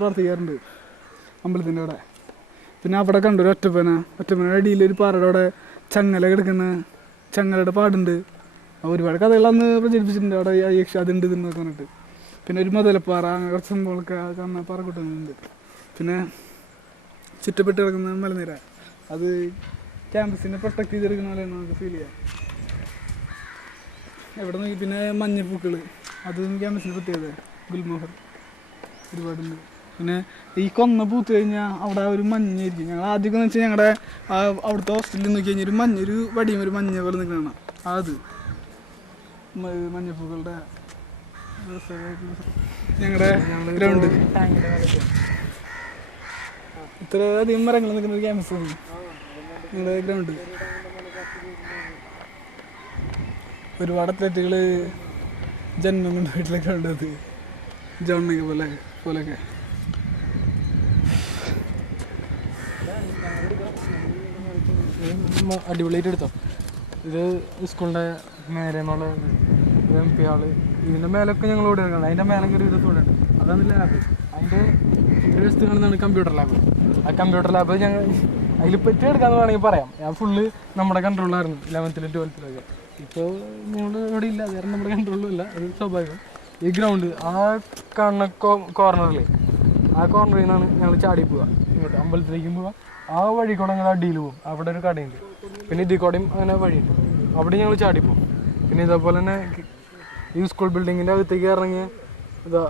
പ്രാർത്ഥിക്കാറുണ്ട് അമ്പലത്തിൻ്റെ അവിടെ. പിന്നെ അവിടെ കണ്ടു ഒരു ഒറ്റപ്പന അടിയിലൊരു പാറയുടെ അവിടെ ചങ്ങല കിടക്കുന്ന ചങ്ങലയുടെ പാടുണ്ട്. ഒരുപാട് കഥകൾ അന്ന് പ്രചരിപ്പിച്ചിട്ടുണ്ട് അവിടെ അതുണ്ട് ഇതെന്നൊക്കെ പറഞ്ഞിട്ട്. പിന്നെ ഒരു മുതലപ്പാറ അങ്ങനെ കുറച്ച് സംഭവങ്ങളൊക്കെ കാണുന്ന പാറ കൂട്ടുന്നുണ്ട്. പിന്നെ ചുറ്റപ്പെട്ട് കിടക്കുന്ന മലനിര, അത് ക്യാമ്പസിനെ പ്രൊട്ടക്ട് ചെയ്തെടുക്കുന്ന പോലെയാണ് നമുക്ക് ഫീൽ ചെയ്യാം. എവിടെ നോക്കി പിന്നെ മഞ്ഞപ്പൂക്കൾ, അത് ക്യാമ്പസിന് പ്രത്യേകത. ഗുൽമോഹർ ഒരുപാടുണ്ട്. പിന്നെ ഈ കൊന്ന പൂത്ത് കഴിഞ്ഞാൽ അവിടെ ഒരു മഞ്ഞായിരിക്കും. ഞങ്ങൾ ആദ്യമൊക്കെ എന്ന് വെച്ചാൽ ഞങ്ങളുടെ അവിടുത്തെ ഹോസ്റ്റലിൽ നോക്കി കഴിഞ്ഞാൽ ഒരു വടിയും ഒരു മഞ്ഞ പോലെ നിൽക്കണം. അത് മഞ്ഞപ്പൂക്കളുടെ ഞങ്ങളുടെ ഗ്രൗണ്ട് ഇത്ര അധികം മരങ്ങൾ നിൽക്കുന്ന ഒരു ക്യാമ്പസാണ് ഞങ്ങളുടെ ഗ്രൗണ്ട്. ഒരുപാട് അത്ലറ്റുകൾ ജന്മം കൊണ്ട് വീട്ടിലെ ഗ്രൗണ്ട്, അത് ജോണിനൊക്കെ പോലെയൊക്കെ. അടിപൊളിയായിട്ട് എടുത്തോ. ഇത് സ്കൂളിൻ്റെ മേലെ എന്നുള്ള MP ഹാള്, ഇതിൻ്റെ മേലൊക്കെ ഞങ്ങൾ ഇവിടെ എടുക്കണം. അതിൻ്റെ മേലൊക്കെ ഒരു വിധത്തോടെ ഉണ്ട്. അതാണ് ലാബ്. അതിൻ്റെ ഒരു വശത്ത് കാണുന്നതാണ് കമ്പ്യൂട്ടർ ലാബ്. ആ കമ്പ്യൂട്ടർ ലാബ് ഞങ്ങൾ അതിൽ പറ്റി എടുക്കാമെന്ന് വേണമെങ്കിൽ പറയാം. ഞാൻ ഫുള്ള് നമ്മുടെ കൺട്രോളിലായിരുന്നു 11ലും 12ലും. ഇപ്പോൾ ഞങ്ങൾ ഇവിടെ ഇല്ല, അത് കാരണം നമ്മുടെ കൺട്രോളിലും ഇല്ല, അത് സ്വാഭാവികം. ഈ ഗ്രൗണ്ട് ആ കാണുന്ന കോർണറിൽ, ആ കോർണറിൽ നിന്നാണ് ഞങ്ങൾ ചാടി പോവുക ഇങ്ങോട്ട് അമ്പലത്തിലേക്കും പോവുക. ആ വഴി കൂടെ ഞങ്ങൾ അടിയിൽ പോകും. അവിടെ ഒരു കടയുണ്ട്. പിന്നെ ഇതിൽ കൂടെയും അങ്ങനെ വഴിയുണ്ട്, അവിടെ ഞങ്ങൾ ചാടിപ്പോവും. പിന്നെ ഇതേപോലെ തന്നെ ഈ സ്കൂൾ ബിൽഡിങ്ങിൻ്റെ അകത്തേക്ക് ഇറങ്ങിയ ഇതാ